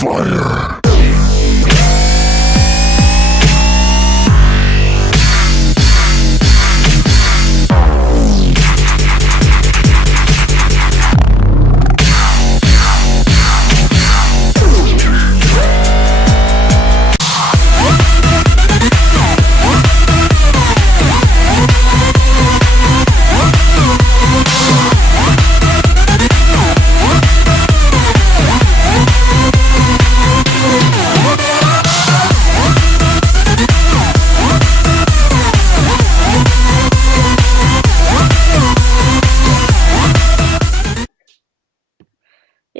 Fire!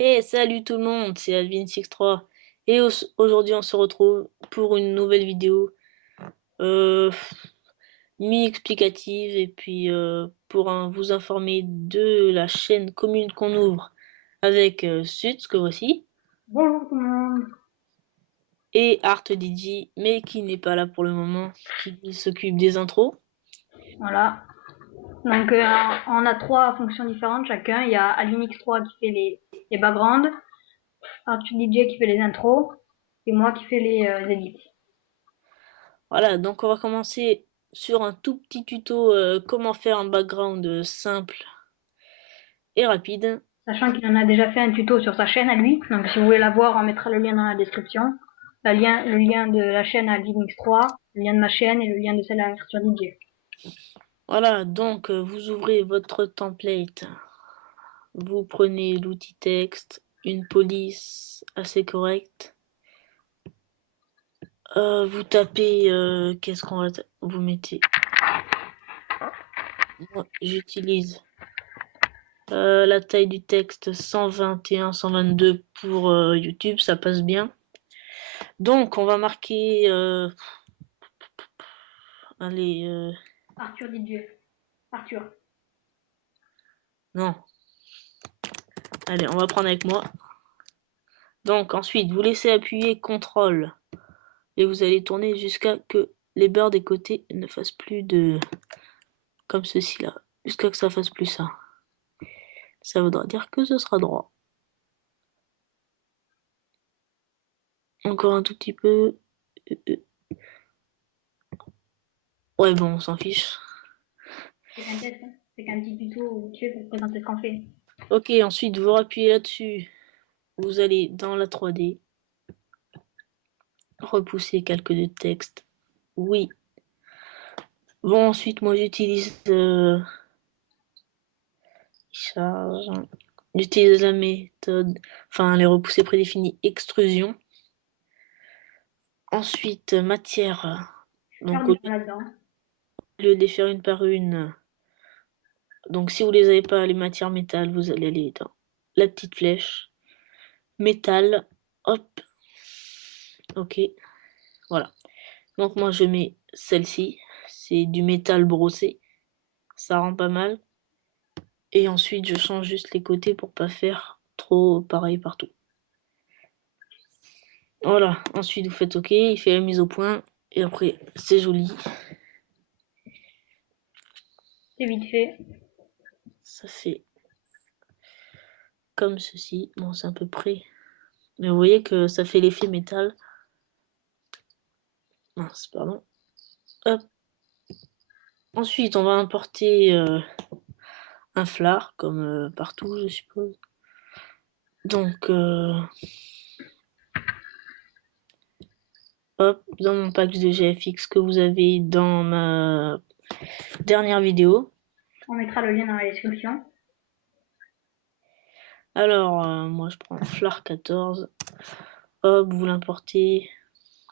Et salut tout le monde, c'est Alvin63 et aujourd'hui on se retrouve pour une nouvelle vidéo euh, mi-explicative et puis vous informer de la chaîne commune qu'on ouvre avec Suts que voici Bonjour tout le monde. et Art DJ mais qui n'est pas là pour le moment, qui s'occupe des intros. Voilà. Donc on a 3 fonctions différentes chacun. Il y a Alvinix3 qui fait les backgrounds, Arthur DJ qui fait les intros et moi qui fais les edits. Voilà, donc on va commencer sur un tout petit tuto comment faire un background simple et rapide. Sachant qu'il en a déjà fait un tuto sur sa chaîne à lui. Donc si vous voulez la voir, on mettra le lien dans la description. Le lien de la chaîne à Alvinix3, le lien de ma chaîne et le lien de celle à Arthur DJ. Voilà, donc vous ouvrez votre template, vous prenez l'outil texte, une police assez correcte, vous tapez, qu'est-ce qu'on va vous mettez, moi j'utilise la taille du texte 121-122 pour YouTube, ça passe bien. Donc on va marquer, allez, Arthur DJ. Arthur. non, allez, on va prendre avec moi. Donc ensuite, vous laissez appuyer CTRL et vous allez tourner jusqu'à que les bords des côtés ne fassent plus de... comme ceci là, jusqu'à que ça fasse plus ça. Ça voudra dire que ce sera droit. Encore un tout petit peu. Ouais bon, on s'en fiche. C'est qu'un test, hein. C'est qu'un petit tuto tu fais pour présenter ce qu'on fait. Ok, ensuite vous appuyez là-dessus. Vous allez dans la 3D. Repousser quelques de texte. Oui. Bon, ensuite moi j'utilise charge. J'utilise la méthode, enfin les repoussés prédéfinis extrusion. Ensuite, matière. Donc au lieu de les faire une par une, donc si vous les avez pas les matières métal, vous allez aller dans la petite flèche, métal, hop, ok, voilà. Donc moi je mets celle-ci, c'est du métal brossé, ça rend pas mal. Et ensuite je change juste les côtés pour pas faire trop pareil partout. Voilà, ensuite vous faites ok, il fait la mise au point, et après c'est joli. C'est vite fait. Ça fait comme ceci, bon c'est à peu près, mais vous voyez que ça fait l'effet métal. Mince, pardon. Hop. Ensuite, on va importer un flare, comme partout, je suppose. Donc, hop, dans mon pack de GFX que vous avez dans ma dernière vidéo. On mettra le lien dans la description. Alors, moi, je prends flare 14. Hop, vous l'importez.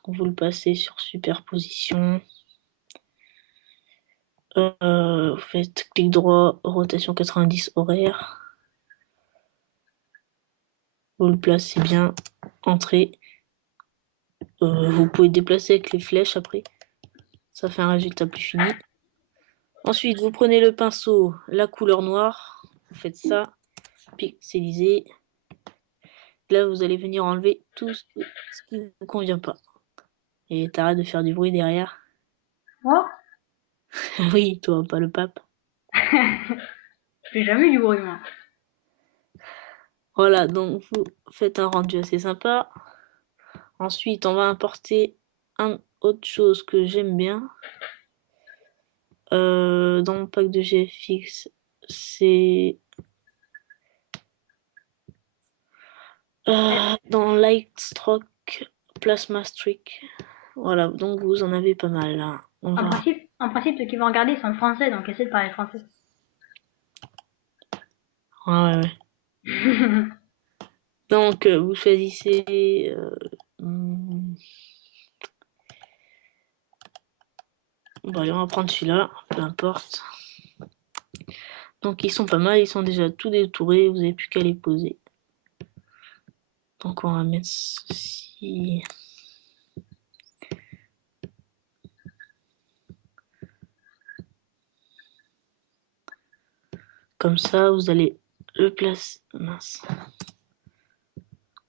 Vous le passez sur superposition. Vous faites clic droit, rotation 90 horaire. Vous le placez bien, entrée. Vous pouvez déplacer avec les flèches après. Ça fait un résultat plus fini. Ensuite, vous prenez le pinceau, la couleur noire. Vous faites ça, pixelisé. Là, vous allez venir enlever tout ce qui ne vous convient pas. Et t'arrêtes de faire du bruit derrière. Moi Oui, toi, pas le pape. Je fais jamais du bruit, moi. Voilà, donc vous faites un rendu assez sympa. Ensuite, on va importer autre chose que j'aime bien. Dans mon pack de GFX, c'est dans Lightstroke Plasma Streak. Voilà, donc vous en avez pas mal là. En principe, ceux qui vont regarder sont français, donc essayez de parler français. Ouais. Donc, vous choisissez. Bon, allez, on va prendre celui-là, peu importe. Donc, ils sont pas mal, ils sont déjà tout détourés, vous n'avez plus qu'à les poser. Donc, on va mettre ceci. Comme ça, vous allez le placer. Mince.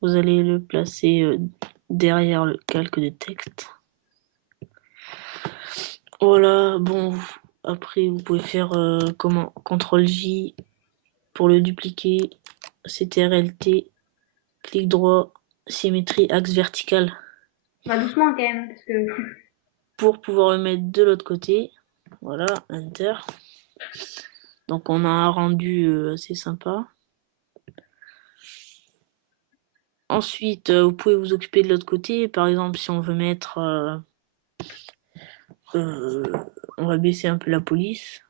Vous allez le placer derrière le calque de texte. Voilà, bon, après vous pouvez faire comment CTRL-J pour le dupliquer, CTRL-T, clic droit, symétrie, axe vertical. Bah doucement quand même, parce que... Pour pouvoir le mettre de l'autre côté, voilà, Enter. Donc on a un rendu assez sympa. Ensuite, vous pouvez vous occuper de l'autre côté. Par exemple, si on veut mettre... on va baisser un peu la police.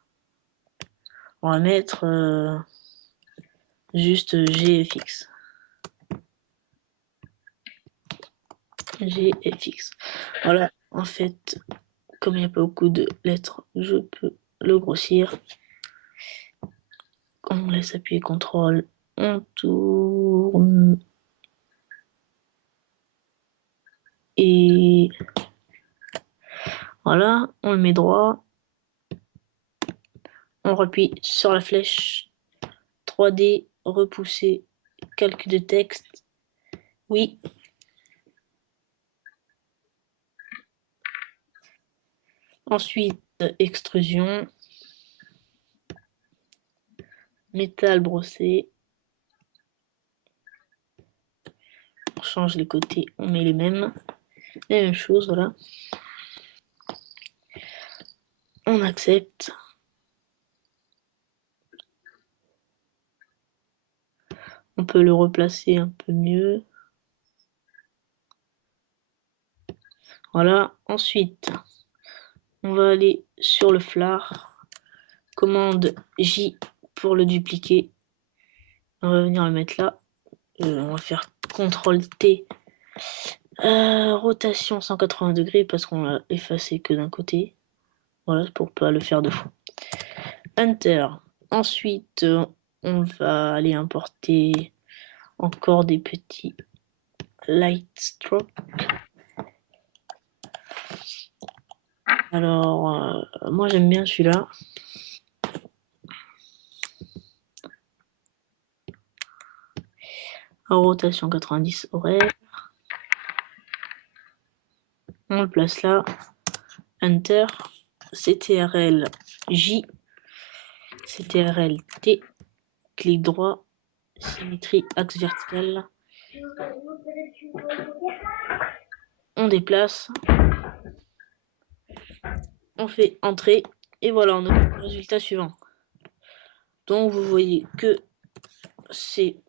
On va mettre juste GFX. GFX. Voilà, en fait, comme il n'y a pas beaucoup de lettres, je peux le grossir. On laisse appuyer CTRL, on tourne. Et voilà, on le met droit. On appuie sur la flèche 3D, repousser, calque de texte. Oui. Ensuite, extrusion. Métal brossé. On change les côtés, on met les mêmes choses, voilà. On accepte. On peut le replacer un peu mieux. Voilà. Ensuite, on va aller sur le flare. Commande J pour le dupliquer. On va venir le mettre là. On va faire CTRL T. Rotation 180 degrés parce qu'on l'a effacé que d'un côté. Voilà, pour pas le faire deux fois. Enter. Ensuite, on va aller importer encore des petits Lightstroke. Alors, moi j'aime bien celui-là. En rotation 90 horaire. On le place là. Enter. CTRL J. CTRL T. Clic droit. Symétrie axe vertical. On déplace. On fait entrer. Et voilà, on a le résultat suivant. Donc vous voyez que c'est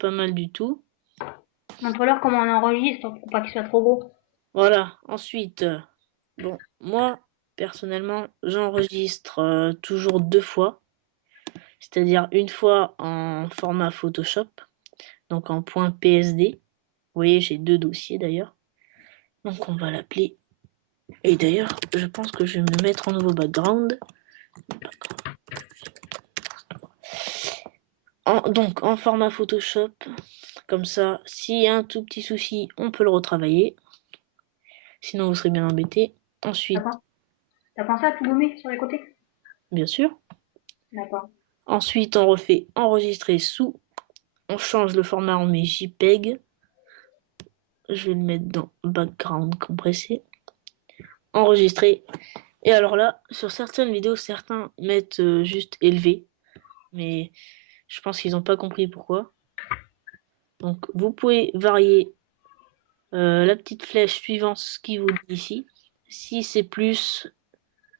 pas mal du tout. Montre-leur comment on enregistre pour pas qu'il soit trop gros. Voilà, ensuite, bon, moi, personnellement, j'enregistre toujours deux fois. C'est-à-dire une fois en format Photoshop, donc en .psd. Vous voyez, j'ai deux dossiers d'ailleurs. Donc on va l'appeler. Et d'ailleurs, je pense que je vais me mettre en nouveau background. Donc en format Photoshop, comme ça, s'il y a un tout petit souci, on peut le retravailler. Sinon, vous serez bien embêté. Ensuite, t'as pensé à tout gommer sur les côtés? Bien sûr. D'accord. Ensuite, on refait enregistrer sous. On change le format, on met JPEG. Je vais le mettre dans background compressé. Enregistrer. Et alors là, sur certaines vidéos, certains mettent juste élevé. Mais je pense qu'ils n'ont pas compris pourquoi. Donc vous pouvez varier la petite flèche suivant ce qu'il vous dit ici. Si c'est plus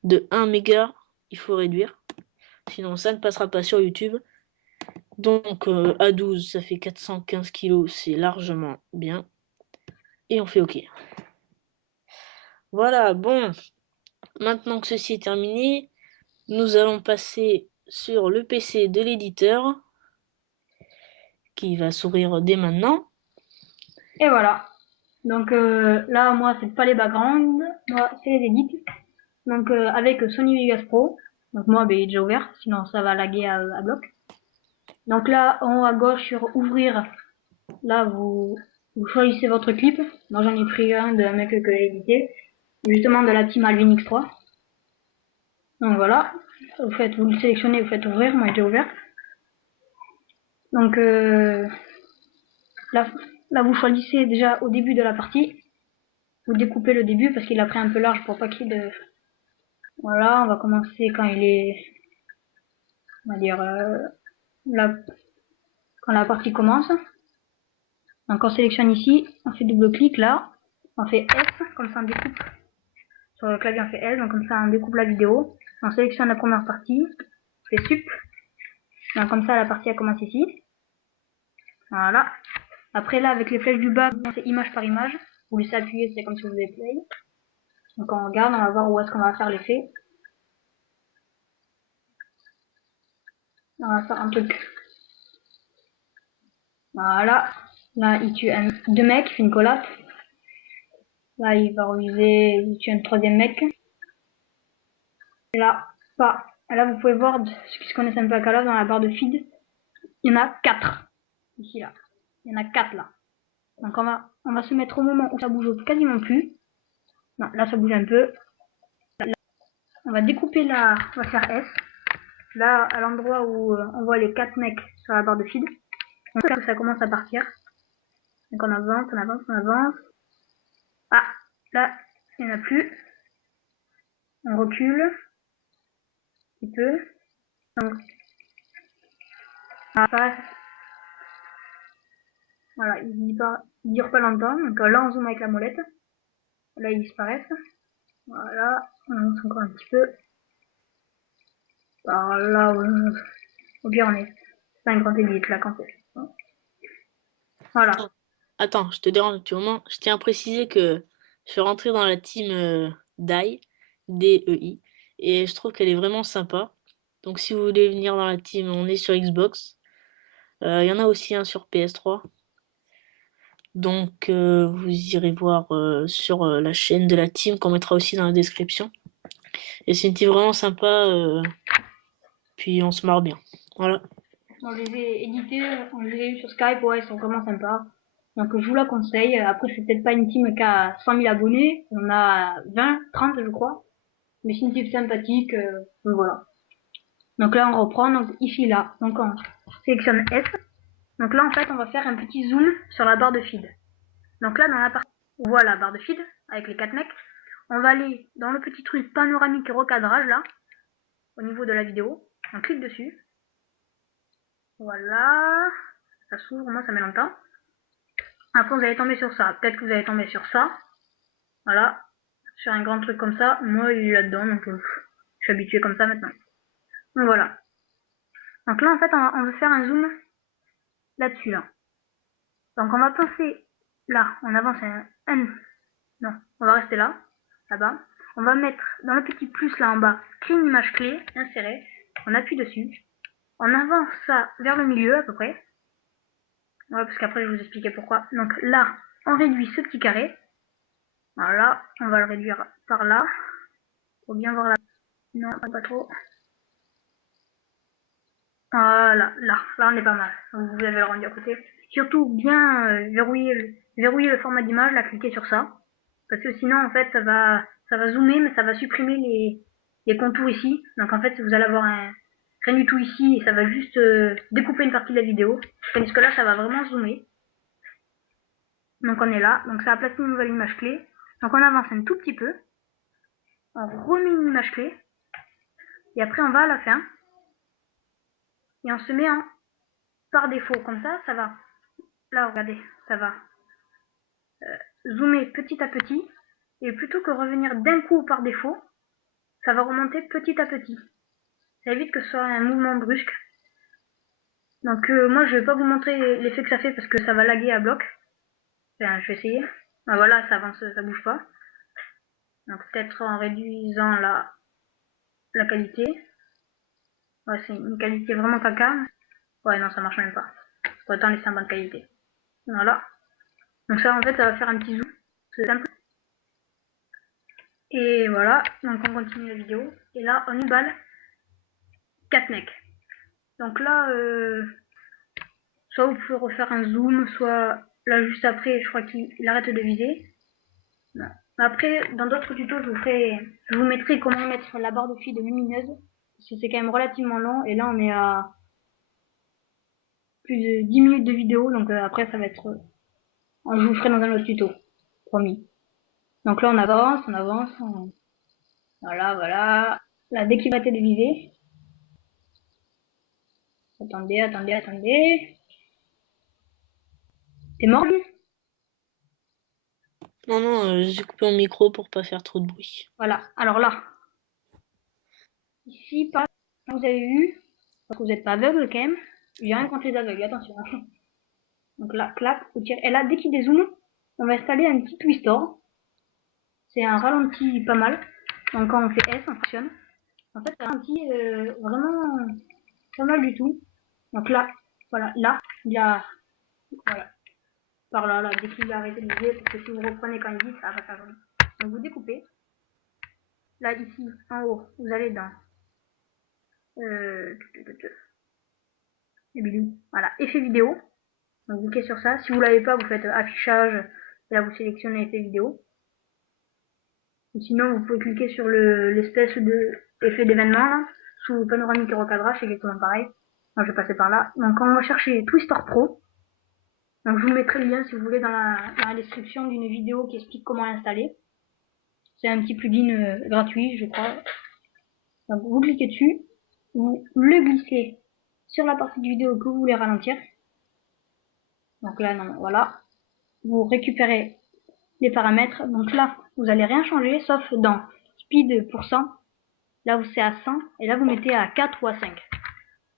de 1 méga, il faut réduire. Sinon ça ne passera pas sur YouTube. Donc à 12, ça fait 415 kg, c'est largement bien. Et on fait OK. Voilà, bon. Maintenant que ceci est terminé, nous allons passer sur le PC de l'éditeur qui va s'ouvrir dès maintenant. Et voilà. Donc là, moi, c'est pas les backgrounds, moi, c'est les edits. Donc avec Sony Vegas Pro. Donc moi, ben, il est déjà ouvert, sinon ça va laguer à bloc. Donc là, en haut à gauche sur ouvrir, là, vous choisissez votre clip. Moi, j'en ai pris un d'un mec que j'ai édité, justement de la team Alvin X3. Donc voilà, vous le sélectionnez, vous faites ouvrir, moi, il est déjà ouvert. Donc là, vous choisissez déjà au début de la partie. Vous découpez le début parce qu'il a pris un peu large pour pas qu'il y ait de... Voilà, on va commencer quand il est... On va dire... quand la partie commence. Donc on sélectionne ici, on fait double-clic là, on fait S, comme ça on découpe. Sur le clavier on fait L, donc comme ça on découpe la vidéo. On sélectionne la première partie, on fait sup. Donc comme ça la partie elle commence ici. Voilà. Après là avec les flèches du bas, on fait image par image. Vous laissez appuyer, c'est comme si vous faisiez play. Donc on regarde, on va voir où est-ce qu'on va faire l'effet. On va faire un truc. Voilà. Là il tue deux mecs, il fait une collab. Là il va reviser, il tue un troisième mec. Et là, là vous pouvez voir ceux qui se connaissent un peu à Call of dans la barre de feed. Il y en a 4. Ici là. Il y en a 4 là. Donc on va se mettre au moment où ça bouge quasiment plus. Non, là ça bouge un peu. Là, on va découper là, on va faire S. Là, à l'endroit où on voit les 4 mecs sur la barre de feed, on sait que ça commence à partir. Donc on avance, on avance, on avance. Ah, là, il n'y en a plus. On recule un petit peu. Donc, voilà, il dure pas longtemps. Donc là, on zoome avec la molette. Là, ils disparaissent. Voilà, on avance encore un petit peu. Par là, au pire, on est 50 élite là quand c'est. Voilà. Attends, je te dérange un petit moment. Je tiens à préciser que je suis rentré dans la team DEI, D-E-I, et je trouve qu'elle est vraiment sympa. Donc si vous voulez venir dans la team, on est sur Xbox. Il y en a aussi un sur PS3. Donc vous irez voir sur la chaîne de la team qu'on mettra aussi dans la description. Et c'est une team vraiment sympa, puis on se marre bien. Voilà. On les a édités, on les a eu sur Skype, ouais, ils sont vraiment sympas. Donc je vous la conseille. Après, c'est peut-être pas une team qui a 100 000 abonnés. On a 20, 30 je crois. Mais c'est une team sympathique. Donc voilà. Donc là, on reprend. Donc ici, là. Donc on sélectionne S. Donc là, en fait, on va faire un petit zoom sur la barre de feed. Donc là, dans la partie où on voit la barre de feed, avec les 4 mecs, on va aller dans le petit truc panoramique recadrage, là, au niveau de la vidéo. On clique dessus. Voilà. Ça s'ouvre, moi ça met longtemps. Après vous allez tomber sur ça. Peut-être que vous allez tomber sur ça. Voilà. Sur un grand truc comme ça. Moi il est là-dedans, donc je suis habitué comme ça maintenant. Donc voilà. Donc là en fait on veut faire un zoom là-dessus là. Donc on va passer là. On avance un. Non, on va rester là. Là-bas. On va mettre dans le petit plus là en bas. Créer une image clé. Insérer. On appuie dessus. On avance ça vers le milieu à peu près. Ouais, parce qu'après je vais vous expliquer pourquoi. Donc là, on réduit ce petit carré. Voilà, on va le réduire par là. Faut bien voir la... Non, pas trop. Voilà, là on est pas mal. Donc vous avez le rendu à côté. Surtout bien verrouiller le format d'image, là, cliquez sur ça. Parce que sinon, en fait, ça va zoomer, mais ça va supprimer les contours ici. Donc en fait, vous allez avoir rien du tout ici, et ça va juste découper une partie de la vidéo. Tandis que là, ça va vraiment zoomer. Donc on est là, donc ça a placé une nouvelle image clé. Donc on avance un tout petit peu, on remet une image clé, et après on va à la fin, et on se met en par défaut, comme ça va là, regardez, ça va zoomer petit à petit. Et plutôt que revenir d'un coup par défaut, ça va remonter petit à petit. Ça évite que ce soit un mouvement brusque. Donc moi, je vais pas vous montrer l'effet que ça fait parce que ça va laguer à bloc. Enfin, je vais essayer. Ben, voilà, ça avance, ça bouge pas. Donc peut-être en réduisant la qualité. Ouais, c'est une qualité vraiment caca. Ouais, non, ça marche même pas. Faut autant laisser en bonne qualité. Voilà. Donc ça, en fait, ça va faire un petit zoom. C'est simple. Et voilà. Donc on continue la vidéo. Et là, on y balle 4 mecs. Donc là, soit vous pouvez refaire un zoom, soit là juste après, je crois qu'il arrête de viser. Après, dans d'autres tutos, je vous mettrai comment mettre la barre de feed lumineuse. Parce que c'est quand même relativement long. Et là, on est à plus de 10 minutes de vidéo. Donc après, ça va être... je vous ferai dans un autre tuto. Promis. Donc là, on avance, on avance. Voilà, voilà. Là, dès qu'il va être viser. Attendez, attendez, attendez. T'es mort, lui? Non, non, j'ai coupé mon micro pour pas faire trop de bruit. Voilà. Alors là, ici, pas, vous avez vu, parce que vous n'êtes pas aveugle quand même. J'ai rien contre les aveugles, attention. Donc là, clac, vous tirez. Et là, dès qu'il dézoome, on va installer un petit twistor. C'est un ralenti pas mal. Donc quand on fait S, on fonctionne. En fait, c'est un ralenti vraiment pas mal du tout. Donc là, voilà, là, il y a, voilà, par là, là, dès qu'il a arrêté de viser, parce que si vous reprenez quand il dit, ça va faire jaune. Donc vous découpez. Là, ici, en haut, vous allez dans voilà, effet vidéo. Donc vous cliquez sur ça. Si vous l'avez pas, vous faites affichage. Et là, vous sélectionnez effet vidéo. Ou sinon, vous pouvez cliquer sur l'espèce de effet d'événement là, sous panoramique et recadrage, c'est exactement pareil. Moi, je vais passer par là. Donc, on va chercher Twister Pro. Donc, je vous mettrai le lien si vous voulez dans la description d'une vidéo qui explique comment l'installer. C'est un petit plugin gratuit, je crois. Donc, vous cliquez dessus, vous le glissez sur la partie de vidéo que vous voulez ralentir. Donc là, non, voilà. Vous récupérez les paramètres. Donc là, vous n'allez rien changer, sauf dans speed %. Là où c'est à 100, et là vous mettez à 4 ou à 5.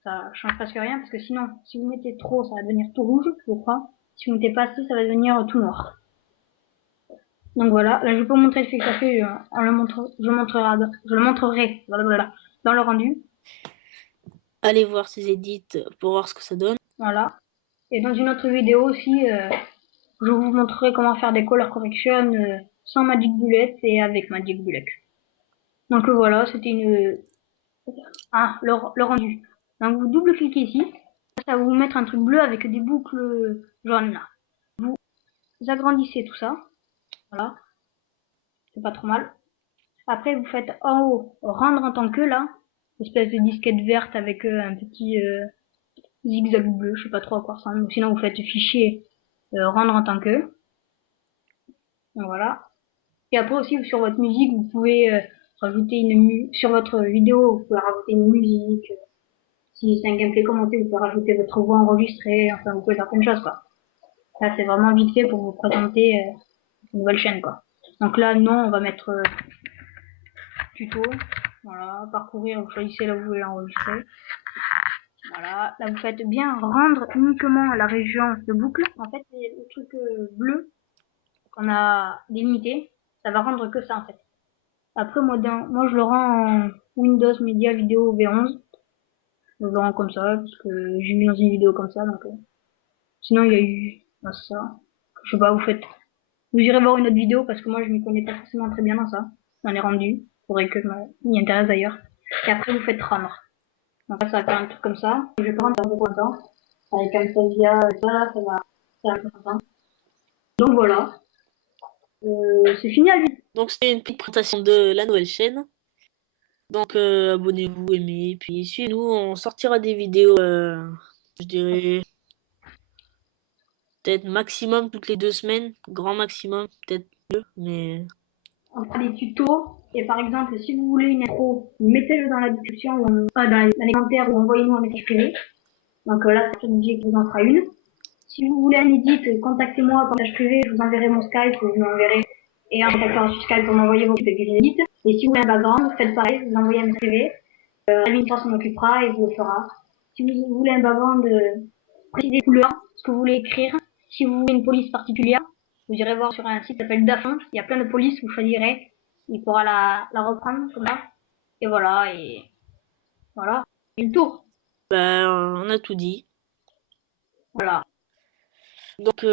Ça change presque rien, parce que sinon, si vous mettez trop, ça va devenir tout rouge, je crois. Si vous mettez pas assez, ça va devenir tout noir. Donc voilà, là je peux vous montrer ce que ça fait, je le montrerai dans le rendu. Allez voir ses edits pour voir ce que ça donne. Voilà. Et dans une autre vidéo aussi, je vous montrerai comment faire des color correction sans Magic Bullet et avec Magic Bullet. Donc voilà, c'était le rendu. Donc vous double-cliquez ici, ça va vous mettre un truc bleu avec des boucles jaunes là. Vous agrandissez tout ça, voilà, c'est pas trop mal. Après vous faites en haut rendre en tant que là, espèce de disquette verte avec un petit zigzag bleu, je sais pas trop à quoi ça ressemble. Sinon vous faites fichier rendre en tant que, voilà. Et après aussi sur votre musique vous pouvez rajouter sur votre vidéo vous pouvez rajouter une musique. Si c'est un gameplay commenté, vous pouvez rajouter votre voix enregistrée, enfin vous pouvez faire plein de choses quoi. Là c'est vraiment vite fait pour vous présenter une nouvelle chaîne quoi. Donc là non, on va mettre tuto, voilà, parcourir, vous choisissez là où vous voulez l'enregistrer. Voilà, là vous faites bien rendre uniquement la région de boucle. En fait c'est le truc bleu qu'on a délimité, ça va rendre que ça en fait. Après moi je le rends en Windows Media Video V11. Je le rends comme ça parce que j'ai vu dans une vidéo comme ça donc sinon il y a eu ça. Je sais pas, vous irez voir une autre vidéo parce que moi je m'y connais pas forcément très bien dans ça. J'en ai rendu, faudrait que je m'y intéresse d'ailleurs. Et après vous faites rendre. Donc là ça va faire un truc comme ça. Je vais prendre un peu de temps. Avec un Camtasia, ça va faire un peu comme ça. Donc voilà. C'est fini à lui. Donc c'était une petite présentation de la nouvelle chaîne. Donc abonnez-vous, aimez, puis suivez-nous, on sortira des vidéos, je dirais peut-être maximum toutes les 2 semaines, grand maximum, peut-être mieux, mais... On fera des tutos, et par exemple, si vous voulez une intro, mettez-le dans la description, ou dans les commentaires, ou envoyez-nous un message privé. Donc là, c'est DJ qui vous en fera une. Si vous voulez un edit, contactez-moi par message privé, je vous enverrai mon Skype, vous m'enverrez et un contacteur sur Skype pour m'envoyer vos clips edit. Et si vous voulez un background, faites pareil, vous envoyez un message privé, l'administration s'en occupera et vous le fera. Si vous voulez un background, précisez les couleurs, ce que vous voulez écrire. Si vous voulez une police particulière, vous irez voir sur un site qui s'appelle Dafont, il y a plein de polices, vous choisirez, il pourra la reprendre comme ça. Et voilà, c'est le tour. On a tout dit. Voilà. Donc,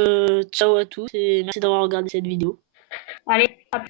ciao à tous et merci d'avoir regardé cette vidéo. Allez, hop.